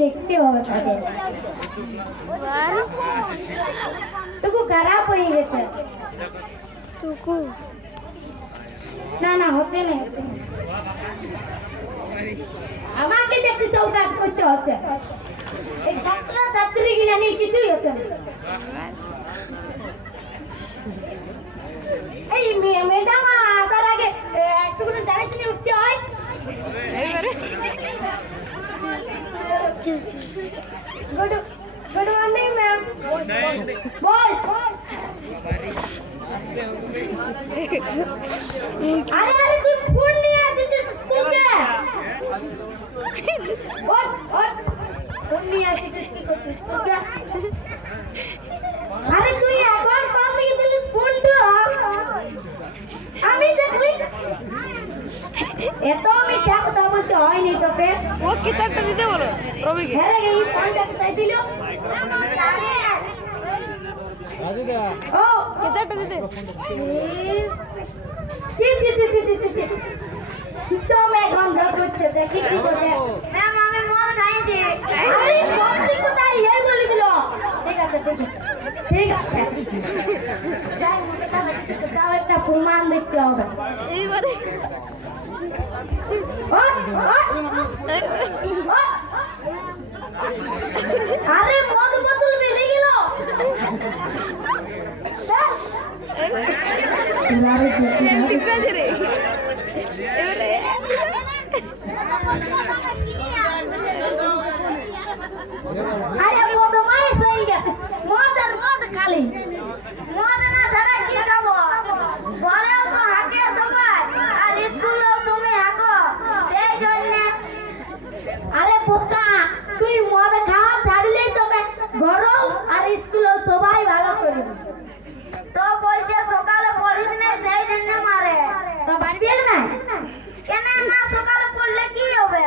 দেখতে হবে তাদের টুকু খারাপ হয়ে গেছে টুকু না না হচ্ছে না আমাকে দেখতে চৌকাট করতে হচ্ছে এই ছাত্র ছাত্রী গিলা নিয়ে কিছুই হচ্ছে না এই ম্যাডাম আসার আগে একটু করে জানিস নিয়ে উঠতে হয় গুড মর্নিং ম্যাম বস আরে আরে তুই ফোন নিয়ে আসিস স্কুলে ফোন নিয়ে আসিস কি করছিস আরে তুই একবার ফোন দিয়ে দিলিস ফোনটা আমি দেখলি এত আমি কথা বলতে হয়নি তোকে ও কি চারটা দিতে বলো রবিকে হ্যাঁ রে এই ফোনটা তাই দিল রাজুদা ও কে চারটা দিতে জি জি জি জি জি জি তো मैं गंदा করছে দেখি কি করছে ম্যাম আমি মদ খাইছি আরে সত্যি কথা এই বলে দিল ঠিক আছে ঠিক আছে যাই মতে দাও একটা প্রমাণ দেখতে হবে এইবারে আরে মদ বোতল বেরিয়ে গেল ঠিক আছে রে এবারে আরে বদমাই হয়ে গেছে মদ খালি মদ না ধরা কি খাবো ঘরেও তো হাঁকে সবাই আর স্কুলেও তুমি হাঁকো সেই জন্য আরে বোকা তুই মদ খাওয়া ছাড়লেই তবে ঘরেও আর স্কুলেও সবাই ভালো করবে তো বলছে সকালে পড়িস না সেই জন্য মারে তো পারবি না কেন না সকালে পড়লে কি হবে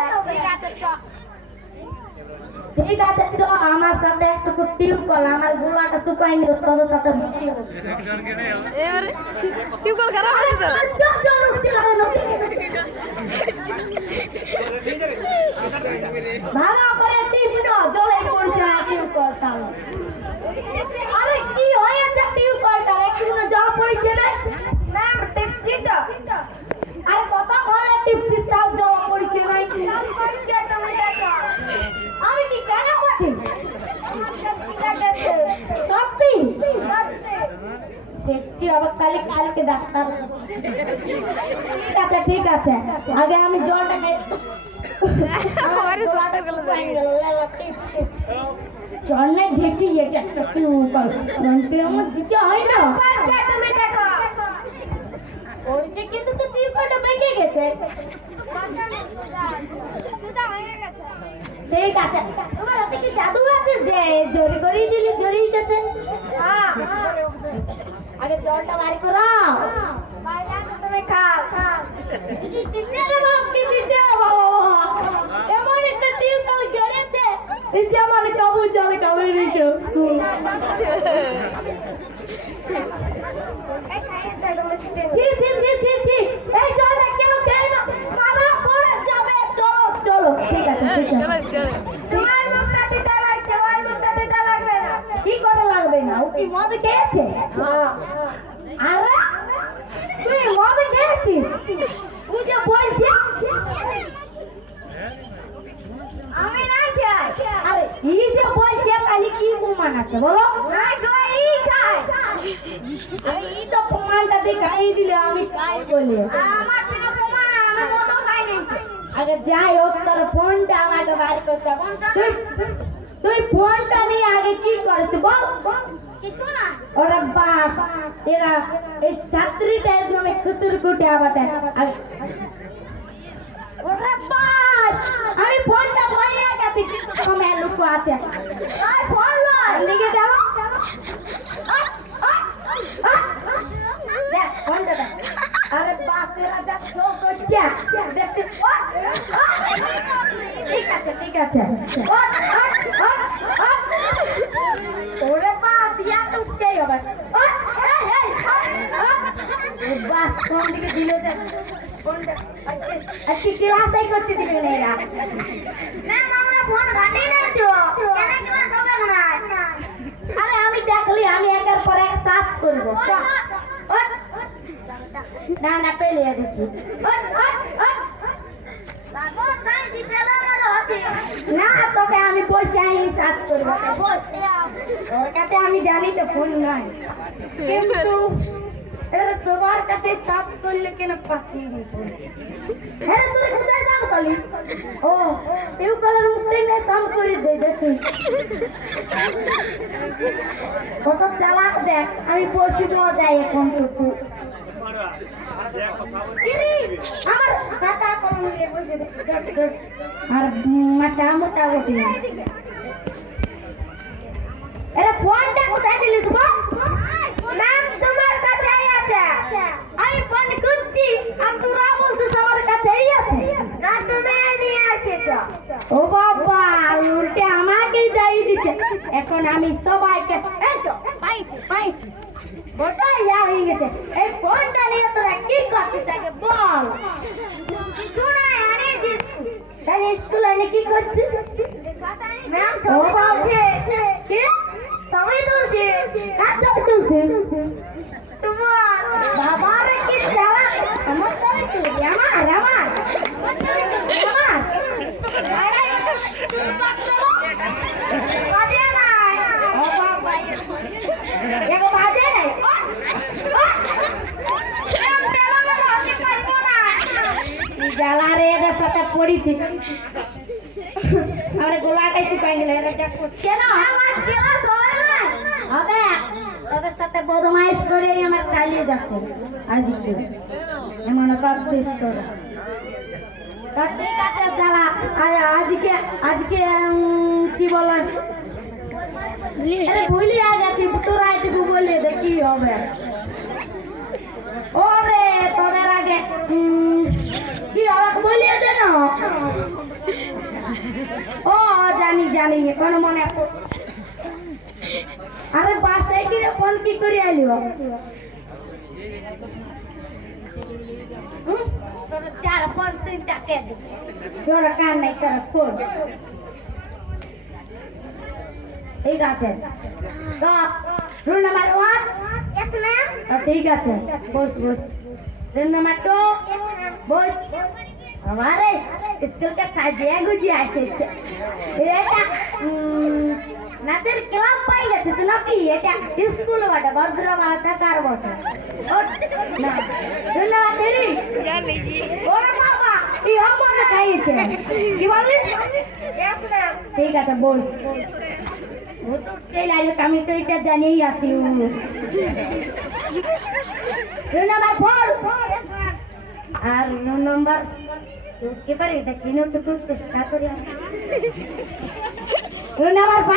ঠিক আছে তো আমার সাথে একটু টিউব কল আমার গুলাটা শুকাইনি তোর সাথে এবারে টিউবকল খারাপ আছে তো ভালো করে টিপ দাও জলে পড়ছে না টিউব কল তাহলে আরে কি হয়েছে টিউব কলটা একটু জল পড়ছে না ম্যাম টিপছি তো আরে কত ভালো টিপছি তাও জল পড়ছে না তুমি দেখো আমি কি কেন বলছি সত্যি দেখছি আবার কালকে ডাক্তার ঠিক আছে আগে আমি জলটা জলে ঢেকে গেছে একটা ঘন্টে আমার দিতে হয় না তুমি দেখো পড়ছে কিন্তু তো টিউবটা বেঁকে গেছে ঠিক আছে তোমার হাতে কি জাদু আছে যে জোরে করে দিলে জড়িয়ে গেছে আগে জলটা বার করো তুমি খাও এমন একটা টিউবওয়েল জড়িয়েছে এই যে আমার কাবু জলে কাবু নিছো এই জলটা কেন কেন মারা পড়ে যাবে চলো চলো ঠিক আছে তোমার মুখটা দিতে লাগছে ওর মুখটা দিতে লাগবে না কি করে লাগবে না ও কি মদ খেয়েছে আরে তুই মদ খেয়েছিস বুঝে বলছি আমি না খাই আরে এই যে বলছে তাহলে কি প্রমাণ আছে বলো না গো এই খাই এই তো প্রমাণটা দেখাই দিলে আমি খাই বলি আমার থেকে প্রমাণ আমি মদ খাই না আগে যাই হোক তোর ফোনটা আমাকে বার করতে তুই ফোনটা নিয়ে আগে কি করেছিস বল কিছু না ওরে বাস এরা এই ছাত্রীটা একদম খুতুর কুটে আবাতে ওরে বাস আমি ফোনটা বইয়ে গেছি কিন্তু সময় লুকো আছে আই ফোন লয় লিখে দাও দেখ ফোনটা দেখ আরে বাস এরা যা শো করছে দেখতে ঠিক আছে ওরে বাস ইয়া তো উঠতেই হবে বাস কোন দিকে দিলে আজকে ক্লাসই করতে দিবে না এরা ম্যাম আমরা ফোন ঘাটেই না তো কেন ক্লাস হবে না আরে আমি দেখলি আমি একের পর এক সার্চ করব না না পেলে দিচ্ছি না তোকে আমি বসে আইনি সার্চ করবো ওর কাছে আমি জানি তো ফোন নাই কিন্তু সবার কাছে সার্চ করলে কেন পাচ্ছি হ্যাঁ তুই কোথায় যাও কালি ও তুই কালের উঠে নে কাম করে দে দেখি কত চালাক দেখ আমি পড়ছি তো যাই এখন তো আমার খাতা কলম নিয়ে বসে আর মাথা মোটা বসে এরা ফোনটা কোথায় দিলিস বল ম্যাম তোমার কাছেই আছে আমি ফোন করছি আর তোরা বলছিস আমার কাছেই আছে না তুমি নিয়ে আসছো ও বাবা উল্টে আমাকেই দাই দিচ্ছে এখন আমি সবাইকে এই তো পাইছি বড় ইয়া হয়ে গেছে এই ফোনটা নিয়ে তোরা কি করছিস আগে বল শোনা আরে তাই স্কুলে এনে কি করছিস ম্যাম সবাই বলছে কি সবাই তুলছে কাজ তুলছিস তোমার বাবারে কি চালা আমার সবাই তুলছে আমার বাজে নাই ও বাবা এগো বাজে নাই জ্বালারে এদের সাথে পড়িছি আমরা গোলাটাই শুকাই গেলে কেন আমার ক্লাস হবে তোদের সাথে বদমাইশ করে আমার চালিয়ে যাচ্ছে আজকে এমন করছিস তোরা ঠিক আছে চালা আজকে কি বল ভুলি গেছি তোরা এটুকু বলে দে কি হবে ওরে তোদের আগে কি হবে বলিয়ে দে না ও জানি এখন মনে আরে বাসায় কি ফোন কি করে আইলি চার ফোন তিনটা কে তোর কান নাই তোর ফোন ঠিক আছে তো রুল নাম্বার 1 yes ma'am ঠিক আছে বস রুল নাম্বার 2 বস हमारे स्कूल का साजिया गुजिया আছে এটা নাচের ক্লাব পাই গেছে তো নাকি এটা স্কুল বাটা ভদ্রবাটা কার বসে না ধন্যবাদ তেরি জানি ওরে বাবা এই আমার খাইছে কি বললি ঠিক আছে বল ও তো স্টাইল আইলো আমি তো এটা জানিই আছি নাম্বার 4 আর নাম্বার কি পারি এটা কিনো তো খুব চেষ্টা করি নাম্বার 5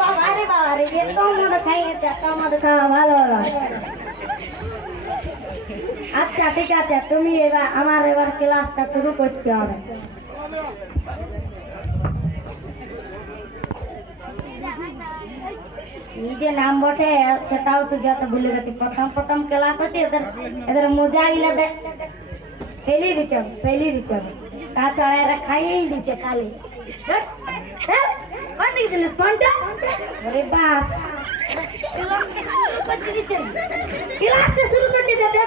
বাবারে এ তো মনে খাইছে তো খাওয়া ভালো আচ্ছা ঠিক আছে তুমি এবার ক্লাসটা শুরু করতে হবে নিজে নাম বটে সেটাও তো যত ভুলে গেছি প্রথম ক্লাস হচ্ছে এদের মজা ইলা দে ফেলি দিতে তাছাড়া এরা খাইয়েই দিচ্ছে খালি কোন দিকে দিলিস ফোনটা আরে বাস ক্লাসটা শুরু করে দে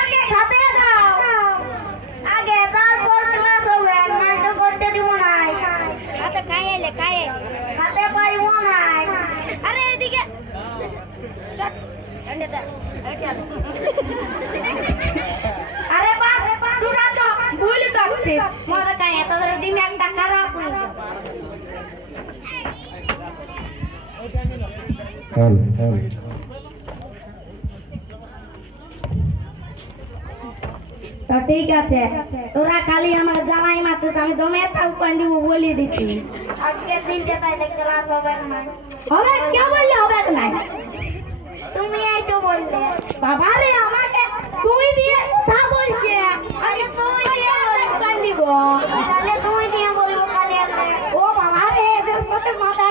আগে সাথে দাও আগে তারপর ক্লাস হবে না তো করতে দিব না হাতে খাইলে হাতে পারিব না আরে এদিকে আরে বাস তোরা তো ভুল করছিস মজা খাইয়ে তোদের দিন একটা খারাপ তো ঠিক আছে তোরা খালি আমার জামাই মাত্র আমি দমে তাও দিব বলি দিচ্ছি আজকে দিনটা তাইলে ক্লাস হবে না হবে কে বললে হবে না তুমি এই তো বললে বাবা রে আমাকে তুই দিয়ে তা বলছে আমি তুই দিয়ে দিব তাহলে তুই দিয়ে বলবো খালি ও বাবা রে এদের সাথে মাথা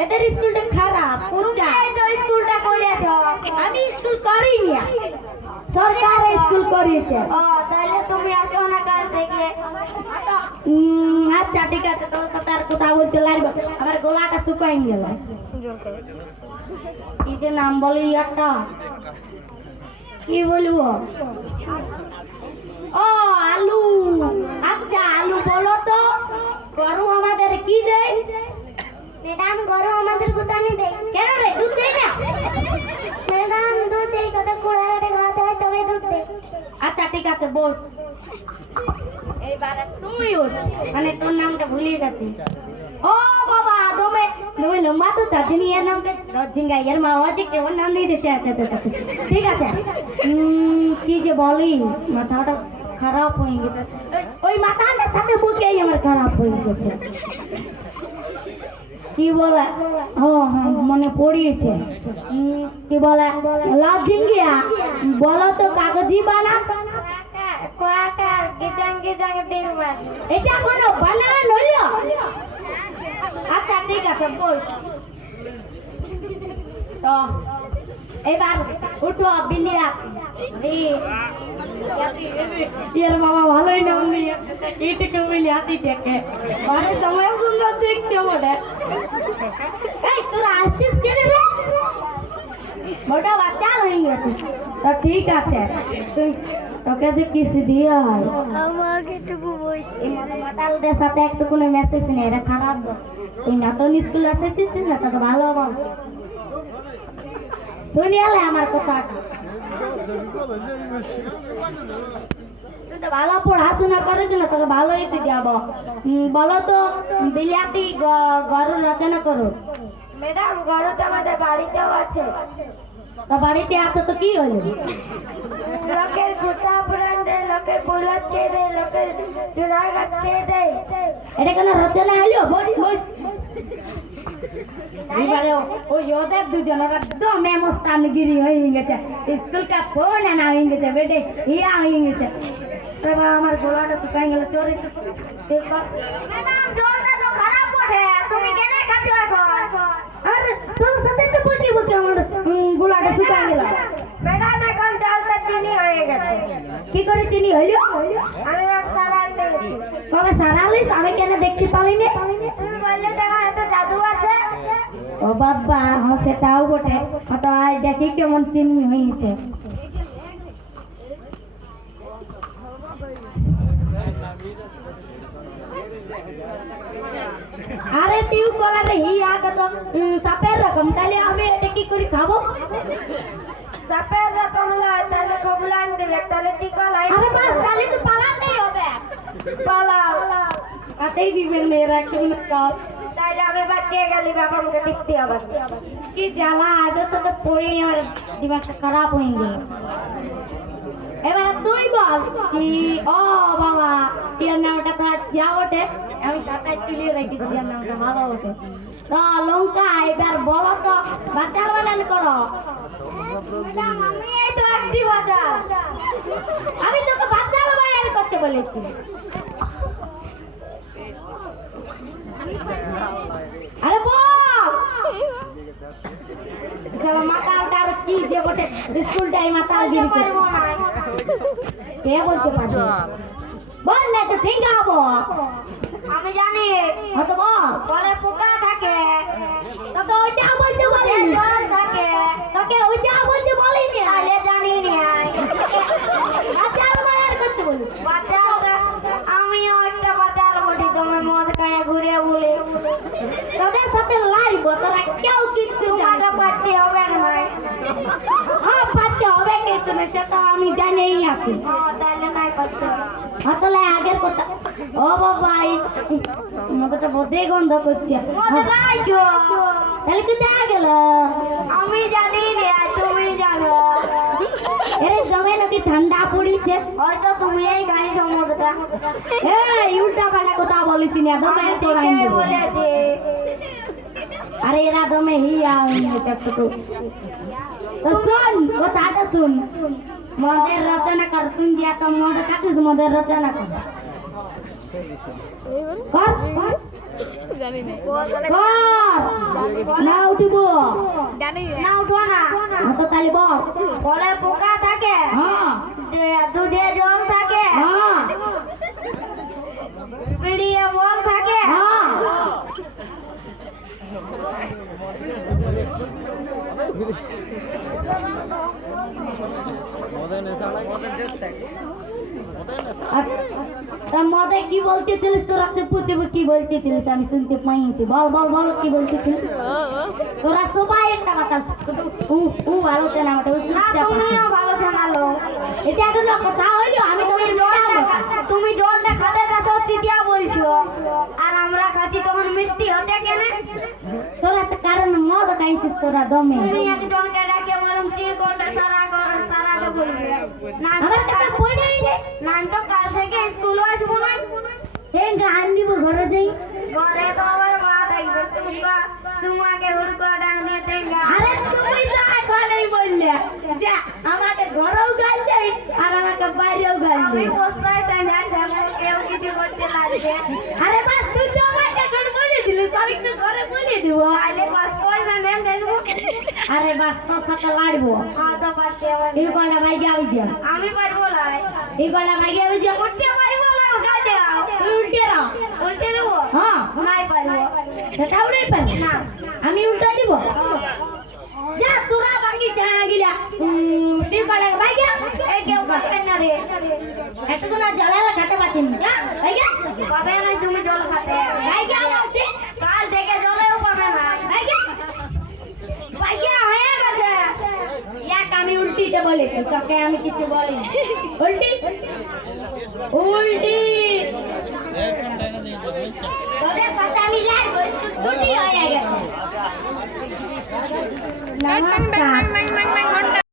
এদের স্কুলটা খারাপ কোনটা এই তো স্কুলটা করেছ আমি স্কুল করিনি সরকার স্কুল করিয়েছে ও তাহলে তুমি আসো না কাল থেকে আচ্ছা ঠিক আছে তোর সাথে আর কথা বলতে লাগবে আমার গলাটা শুকাই গেল কি যে নাম বলি একটা কি বলবো ও আলু আচ্ছা আলু বলো তো গরু আমাদের কি দেয় ম্যাডাম গরু আমাদের গুতানি দেয় কেন রে দুধ দেয় না ম্যাডাম দুধ দেয় কত কুড়াতে খাওয়াতে হয় তবে দুধ দেয় আচ্ছা ঠিক আছে বল এইবারে তুমি ওঠ মানে তোর নামটা ভুলে গেছি ও বাবা তুমি তুমি লম্বা তো তাজনি এর নামটা রজিঙ্গা এর মা আছে কেউ নাম नहीं দিতে আচ্ছা আচ্ছা ঠিক আছে কি যে বলি মাথাটা খারাপ হয়ে গেছে ওই মাথার সাথে বুকেই আমার খারাপ হয়ে গেছে কি বলে ও হ্যাঁ মনে পড়িয়েছে কি বলে লজিঙ্গিয়া বলো তো কাগজি বানা কোয়াকার গিটাং গিটাং দিলবার এটা কোনো বানান হলো আচ্ছা ঠিক আছে বল তো এবার উঠো বিলিয়া এর বাবা ভালোই নাম নিয়ে এইটাকে বলি হাতি থেকে মানে সময় সুন্দর দেখতে বলে এই তোরা আসছিস কে রে মোটা বাচ্চা হয়ে গেছে তো ঠিক আছে তুই তোকে যে কিসে দিয়ে হয় আমাকে টুকু বইস এই মাতালদের সাথে একটু কোনো মেসেজ নেই এটা খারাপ তুই না তো স্কুল আসেছিস না তোকে ভালো বল শুনি আলে আমার কথা তুই তো ভালো পড়াশোনা করেছ না তোকে ভালোই শিখাব বলো তো বিলাতি গরু রচনা করো ম্যাডাম গরু তো আমাদের বাড়িতেও আছে তো বাড়িতে আছে তো কি হলো লোকের গোটা পুরান দেয় লোকের পোলাদ খেয়ে দেয় লোকের চুড়া গাছ খেয়ে দেয় এটা কেন রচনা হলো বস বস এবারে ওই ওদের দুজনের একদম মেমস্তানগিরি হয়ে গেছে স্কুলটা ফোন আনা হয়ে গেছে বেটে ইয়া হয়ে গেছে তবে আমার গলাটা শুকাই গেল চোরে ম্যাডাম জলটা তো খারাপ পড়ে তুমি কেন খাচ্ছ এখন আরে তোর সাথে তো বলছি বলছি আমার গলাটা শুকাই গেল ম্যাডাম এখন জলটা চিনি হয়ে গেছে কি করে চিনি হইলো আমি সারাতে কবে সারালিস আমি কেন দেখতে পাইনি তুমি বললে তোমার এত জাদু আছে ও বাবা হ্যাঁ সেটাও বটে তো আজ দেখি কেমন চিনি হয়েছে আরে টিউ কলারে হি আগে তো সাপের রকম তাহলে আমি এটা কি করে খাবো সাপের রকম লয় তাহলে কবুলান দিলে তাহলে কি কলাই আরে বাস তাহলে তো পালাতেই হবে পালাও আতেই দিবেন মেয়েরা কেমন কাজ তাইলে আমি বাঁচিয়ে গেলি বাবা আমাকে দেখতে হবে কি জ্বালা আজের সাথে পড়ে আমার দিমাগটা খারাপ হয়ে গেল এবার তুই বল কি ও বাবা এর নামটা তো যা ওঠে আমি খাতায় তুলে রেখেছি এর নামটা ভালো ওঠে তো লঙ্কা এবার বলো তো বাচ্চার বানান করো আমি এই তো একটি বাচ্চা আমি তোকে বাচ্চার বানান করতে বলেছি আরে বল চলো মাতালটার কি যে বটে স্কুলটাই মাতাল গিরি করবো না কে বলতে পারবে বল না তো সিঙ্গাবো আমি জানি হয়তো বলে পোকা থাকে তোকে ওইটা বলতে বলিনি জল থাকে তোকে ওইটা বলতে বলিনি তাহলে জানি নি বাচ্চার মায়ের করতে বলি বাচ্চা আমি ওইটা বাচ্চার বলি তুমি মদ খায় ঘুরে বলে তোদের সাথে লাইব তোরা কেউ কিচ্ছু জানা পারতে হবে না হ্যাঁ পারতে হবে কিন্তু না সেটা আমি জানিই আছি তাহলে নাই পারতে আসলে আগের কথা ও বাবা মদটা বোধে গন্ধ করছে তাহলে কোথায় গেল আমি জানি রে তুমি জানো এর সময় নাকি ঠান্ডা পড়িছে হয়তো তুমি এই গাড়ি সমুদ্রটা এই উল্টা পাল্টা কথা বলিস না দমে বলেছে আরে এরা দমে হিয়া তো শোন কথাটা শুন মদের রচনা কর তুই দিয়া তো মদ খাচ্ছিস মদের রচনা কর কর জানি না কর না উঠিব জানি না উঠবো না তো তাহলে বল কলে পোকা থাকে হ্যাঁ দুধে জল থাকে হ্যাঁ পিড়িয়ে বল থাকে হ্যাঁ মদে কি বলতেছিলিস তোরা পুঁতে কি বলতেছিলিস আমি শুনতে পাইছি বল বল বল কি বলতেছিলিস তোরা সবাই একটা কথা ও ভালো চেনা তুমিও ভালো চেনালো এটা একটা কথা হইলো আমি তুমি জলটা খাতে যাচ্ছ তৃতীয়া বলছো আর আমরা খাচ্ছি তখন মিষ্টি হতে কেন তোরা একটা কারণ মদ খাইছিস তোরা দমে তুমি একজনকে ডাকে বলুন কি কোনটা সারা বলবি না আমার কথা পড়ে না তো কাল থেকে স্কুল আসবো না এই গান দিব ঘরে যাই ঘরে তো আমার মা থাকবে তোমাকে হুড়কো ডাক দিয়ে দেঙ্গা আরে তুমি যাই ভালোই বললে যা আমাকে ঘরেও গাল দেই আর আমাকে বাইরেও গাল দেই আমি বসতাই তাই না কেউ কিছু করতে লাগবে আরে বাস তুই তো আমাকে ঘর বলে দিলি আমি তো ঘরে বলে দিব আলে বাস পয়সা নেন দেবো আরে বাস তোর সাথে লড়বো হ্যাঁ তো বাস এই গলা ভাই যাই যা আমি পারবো না এই গলা ভাই যাই যা করতে পারবো না উঠা দাও উল্টে দেবো হ্যাঁ নাই পারবো সেটা উড়ে পারবো না আমি উল্টা দিব যা তোরা বাকি চা গিলা তুই গলা ভাই যা এই কেউ পারবে না রে এত তো না জ্বালালা খেতে পাচ্ছি না যা ভাই যা পাবে না তুমি জল খাতে ভাই যা বলছি কাল থেকে জলেও পাবে না ভাই যা ভাই যা হয়ে গেছে এক আমি উল্টিতে বলেছি তোকে আমি কিছু বলিনি উল্টি উল্টি তোদের সাথে আমি লাগবো স্কুল ছুটি হয়ে গেছে নমস্কার